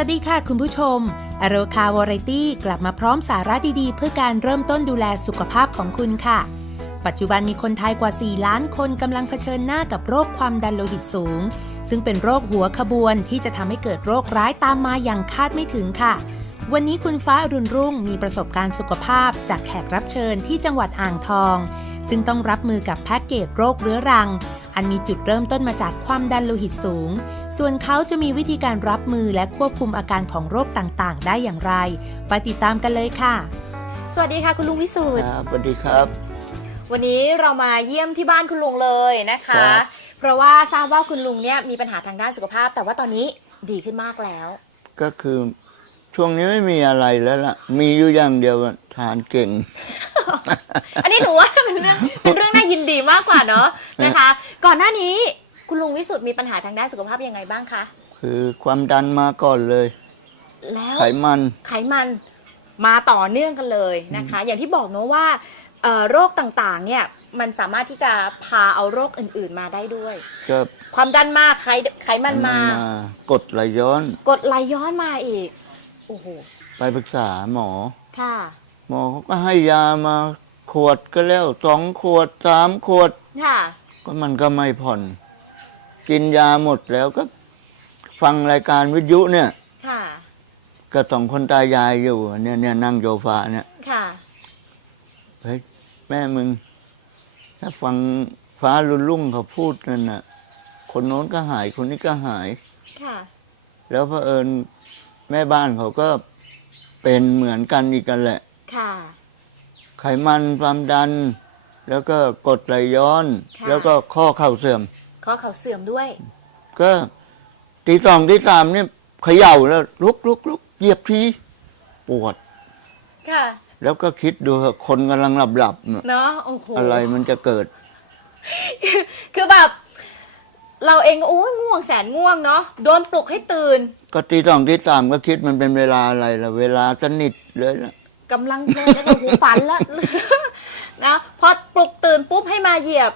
วัสดีค่ะคุณผู้ชม อโรคาวอร์ตี้กลับมาพร้อมสาระดีๆ เพื่อการเริ่มต้นดูแลสุขภาพของคุณค่ะ ปัจจุบันมีคนไทยกว่า 4 ล้านคนกำลังเผชิญหน้ากับโรคความดันโลหิตสูง ซึ่งเป็นโรคหัวขบวนที่จะทำให้เกิดโรคร้ายตามมาอย่างคาดไม่ถึงค่ะ วันนี้คุณฟ้าอรุณรุ่งมีประสบการณ์สุขภาพจากแขกรับเชิญที่จังหวัดอ่างทอง ซึ่งต้องรับมือกับแพ็กเกจโรคเรื้อรังอันมีจุดเริ่มต้นมาจากความดันโลหิตสูง ส่วนเขาจะมีวิธีการรับมือและควบคุมอาการของโรคต่างๆ ได้อย่างไรไปติดตามกันเลยค่ะ สวัสดีค่ะคุณลุงวิสุทธิ์สวัสดีครับ วันนี้เรามาเยี่ยมที่บ้านคุณลุงเลยนะคะ เพราะว่าทราบว่าคุณลุงเนี่ยมีปัญหาทางด้านสุขภาพ แต่ว่าตอนนี้ดีขึ้นมากแล้ว ก็คือช่วงนี้ไม่มีอะไรแล้วล่ะ มีอยู่อย่างเดียวทานเก่งอันนี้หนูว่าเป็นเรื่องเป็นเรื่องน่ายินดีมากกว่าเนาะนะคะ ก่อนหน้านี้คุณลุงวิสุทธ์มีปัญหาทางด้านสุขภาพยังไงบ้างคะคือความดันมาก่อนเลยแล้วไขมันไขมันมาต่อเนื่องกันเลยนะคะ อย่างที่บอกเนาะว่าโรคต่างๆเนี่ยมันสามารถที่จะพาเอาโรคอื่นๆมาได้ด้วยครับความดันมากไขไขมันมามากดไหลย้อน กดไหลย้อนมาอีก โอ้โหไปปรึกษาหมอค่ะมอเขาก็ให้ยามาขวดก็แล้วสองขวดสามขวดก็มันก็ไม่ผ่อนกินยาหมดแล้วก็ ฟังรายการวิทยุเนี่ยก็สองคนตายายอยู่เนี่ยเนี่ยนั่งโยฟาเนี่ยเฮ้ยแม่มึง ถ้าฟังฟ้าลุลุ่งเขาพูดนั่นน่ะคนโน้นก็หายคนนี้ก็หายแล้วพอเอิญแม่บ้านเขาก็เป็นเหมือนกันอีกกันแหละค่ะ ไขมันความดัน แล้วก็กดไหลย้อน แล้วก็ข้อเข่าเสื่อมข้อเข่าเสื่อมด้วย ก็ตีสองตีสามเนี่ยเขย่าแล้วลุกลุกลุกเหยียบทีปวดค่ะแล้วก็คิดดูคนกำลังหลับหลับเนาะออะไรมันจะเกิด คือแบบ เราเองโอ้ง่วงแสนง่วงเนาะโดนปลุกให้ตื่น ก็ตีสองตีสามก็คิดมันเป็นเวลาอะไรล่ะเวลาสนิทเลยล่ะกำลังเพลินแล้วหูฝันแล้วนะ พอปลุกตื่นปุ๊บให้มาเหยียบ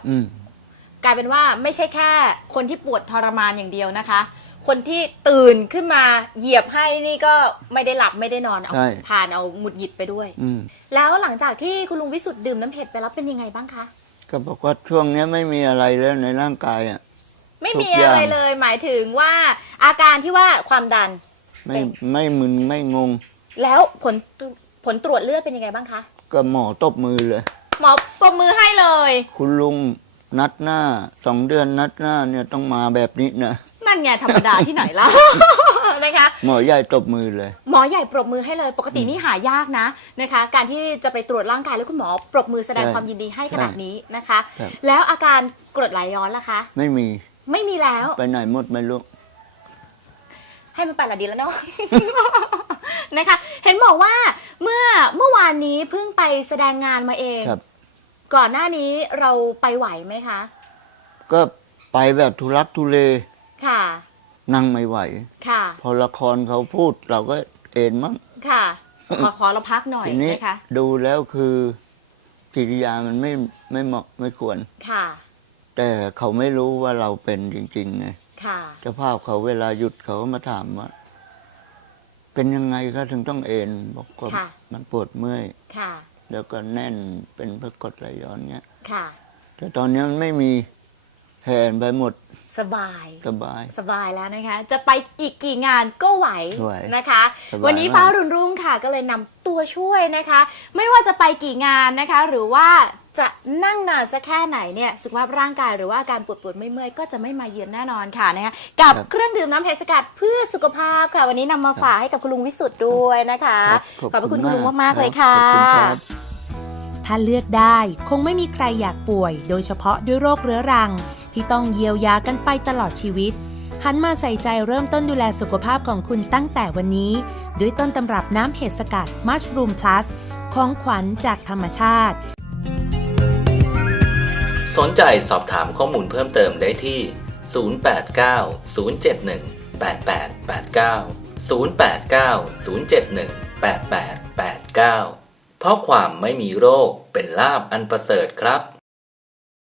กลายเป็นว่าไม่ใช่แค่คนที่ปวดทรมานอย่างเดียวนะคะ คนที่ตื่นขึ้นมาเหยียบให้นี่ก็ไม่ได้หลับไม่ได้นอนเอาผ่านเอาหมุดหยิดไปด้วยแล้วหลังจากที่คุณลุงวิสุทธ์ดื่มน้ำเผ็ดไปแล้วเป็นยังไงบ้างคะก็บอกว่าช่วงนี้ไม่มีอะไรแล้วในร่างกายอ่ะไม่มีอะไรเลย หมายถึงว่า อาการที่ว่าความดัน ไม่ไม่มึนไม่งงแล้วผลผลตรวจเลือดเป็นยังไงบ้างคะก็หมอตบมือเลย หมอปบมือให้เลย คุณลุงนัดหน้าสองเดือนนัดหน้าเนี่ยต้องมาแบบนี้นะนั่นไงธรรมดาที่ไหนล่ะนะคะหมอใหญ่ตบมือเลยหมอใหญ่ปรบมือให้เลย ปกตินี่หายากนะนะคะ การที่จะไปตรวจร่างกายแล้วคุณหมอปรบมือแสดงความยินดีให้ขนาดนี้นะคะ แล้วอาการกรดไหลย้อนล่ะคะ ไม่มีไม่มีแล้วไปไหนหมดไม่รู้ให้มันไปละดีแล้วเนาะนะคะ เห็นบอกว่าเมื่อเมื่อวานนี้เพิ่งไปแสดงงานมาเองก่อนหน้านี้เราไปไหวไหมคะ ก็ไปแบบทุรักทุเลค่ะนั่งไม่ไหวค่ะพอละครเขาพูดเราก็เอ็นมั้งค่ะขอขอเราพักหน่อยนะคะดูแล้วคือกิริยามันไม่ไม่เหมาะ ไม่ควร ค่ะ แต่เขาไม่รู้ว่าเราเป็นจริงๆไงค่ะเจ้าภาพเขาเวลาหยุดเขาก็มาถามว่าป็นยังไงคะถึงต้องเอ็นบอกว่ามันปวดเมื่อยค่ะ แล้วก็แน่นเป็นพระกดไหลย้อนเนี้ยค่ะ แต่ตอนนี้มันไม่มีแผนไปหมด สบายสบายสบายแล้วนะคะ จะไปอีกกี่งานก็ไหววนะคะ วันนี้ฟ้ารุ่นรุ่งค่ะก็เลยนําตัวช่วยนะคะ ไม่ว่าจะไปกี่งานนะคะ หรือว่าจะนั่งนานสักแค่ไหนเนี่ย สุขภาพร่างกายหรือว่าการปวดปวดไม่เมื่อยก็จะไม่มาเยือนแน่นอนค่ะนะคะกับเครื่องดื่มน้ําเผสกัดเพื่อสุขภาพค่ะวันนี้นํามาฝากให้กับคุณลุงวิสุทธ์ด้วยนะคะขอบคุณคุณลุงมากๆเลยค่ะถ้าเลือกได้คงไม่มีใครอยากป่วย โดยเฉพาะด้วยโรคเรื้อรัง ที่ต้องเยียวยากันไปตลอดชีวิตหันมาใส่ใจเริ่มต้นดูแลสุขภาพของคุณตั้งแต่วันนี้ด้วยต้นตำรับน้ำเห็ดสกัดมัชรูมพลัสของขวัญจากธรรมชาติสนใจสอบถามข้อมูลเพิ่มเติมได้ที่ 089-071-8889-089-071-8889 เพราะความไม่มีโรคเป็นลาบอันประเสริฐครับ